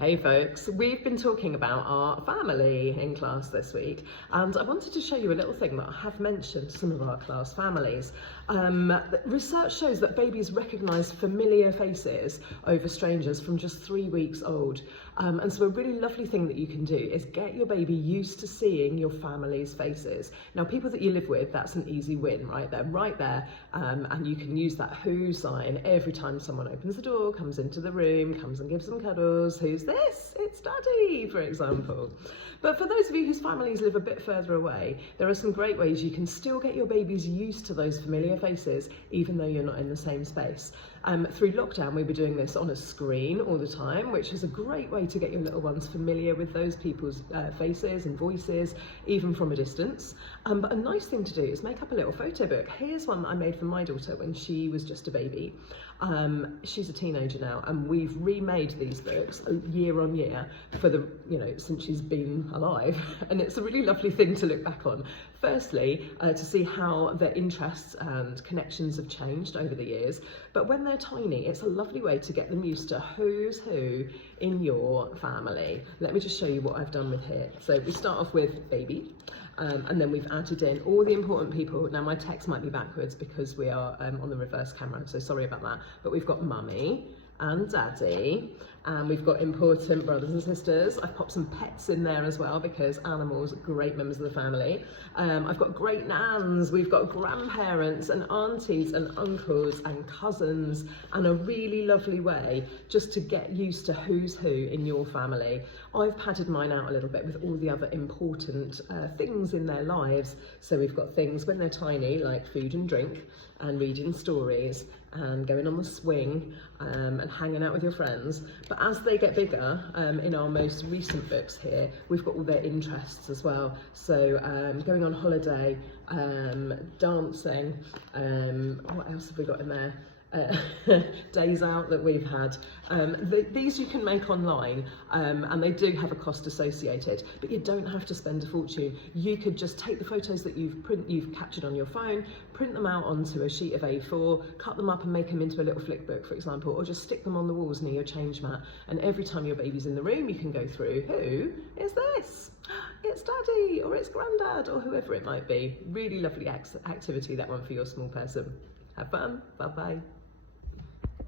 Hey folks, we've been talking about our family in class this week, and I wanted to show you a little thing that I have mentioned to some of our class families. Research shows that babies recognise familiar faces over strangers from just 3 weeks old. And so a really lovely thing that you can do is get your baby used to seeing your family's faces. Now, people that you live with, that's an easy win, right? They're right there, and you can use that who sign every time someone opens the door, comes into the room, comes and gives them cuddles. Who's this? It's Daddy, for example. But for those of you whose families live a bit further away, there are some great ways you can still get your babies used to those familiar faces, even though you're not in the same space. Through lockdown, we were doing this on a screen all the time, which is a great way to get your little ones familiar with those people's faces and voices, even from a distance. But a nice thing to do is make up a little photo book. Here's one that I made for my daughter when she was just a baby. She's a teenager now, and we've remade these books year on year for the, since she's been alive. And it's a really lovely thing to look back on. Firstly, to see how their interests and connections have changed over the years. But when they're tiny, it's a lovely way to get them used to who's who in your family. Let me just show you what I've done with here. So we start off with baby, and then we've added in all the important people. Now my text might be backwards because we are on the reverse camera, so sorry about that. But we've got mummy and daddy, and we've got important brothers and sisters. I've popped some pets in there as well because animals are great members of the family. I've got great nans, we've got grandparents and aunties and uncles and cousins, and a really lovely way just to get used to who's who in your family. I've padded mine out a little bit with all the other important things in their lives. So we've got things when they're tiny like food and drink and reading stories and going on the swing and hanging out with your friends. But as they get bigger, in our most recent books here, we've got all their interests as well. So going on holiday, dancing, what else have we got in there? Days out that we've had. These you can make online, and they do have a cost associated, but you don't have to spend a fortune. You could just take the photos that you've captured on your phone, print them out onto a sheet of A4, cut them up and make them into a little flick book, for example, or just stick them on the walls near your change mat. And every time your baby's in the room, you can go through, who is this? It's Daddy, or it's Grandad, or whoever it might be. Really lovely activity, that one, for your small person. Have fun. Bye bye.